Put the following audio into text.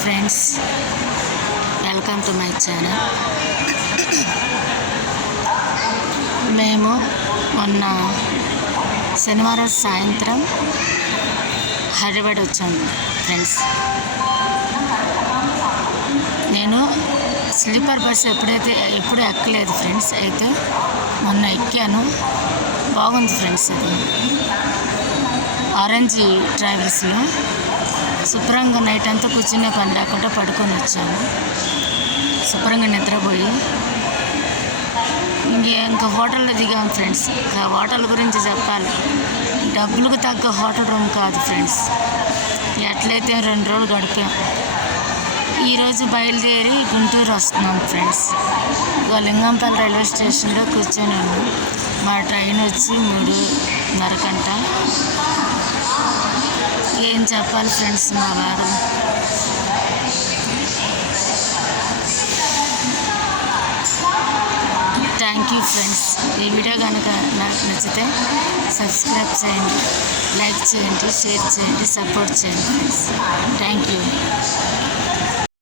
Friends, welcome to my channel. మేము మొన్న శనివారం సాయంత్రం హైదరాబాద్ వచ్చాము ఫ్రెండ్స్. నేను స్లీపర్ బస్ ఎప్పుడు ఎక్కలేదు ఫ్రెండ్స్. అయితే మొన్న ఎక్కాను, బాగుంది ఫ్రెండ్స్. అది ఆరెంజ్ ట్రావెల్స్లో శుభ్రంగా నైట్ అంతా కూర్చునే పని లేకుండా పడుకొని వచ్చాము. శుభ్రంగా నిద్రపోయి ఇంకా హోటల్లో దిగాము ఫ్రెండ్స్. ఇంకా హోటల్ గురించి చెప్పాలి, డబ్బులకు తగ్గ హోటల్ రూమ్ కాదు ఫ్రెండ్స్. ఎట్లయితే 2 రోజులు గడిపాం. ఈరోజు బయలుదేరి గుంటూరు వస్తున్నాం ఫ్రెండ్స్. లింగంపల్లి రైల్వే స్టేషన్లో కూర్చొని ఉన్నాం. మా ట్రైన్ వచ్చి 3:30 గంట. ఏం చెప్పాలి ఫ్రెండ్స్ మా బాధ. Thank you friends. ఈ వీడియో కనుక నాకు నచ్చితే సబ్స్క్రైబ్ చేయండి, లైక్ చేయండి, షేర్ చేయండి, సపోర్ట్ చేయండి ఫ్రెండ్స్. Thank you.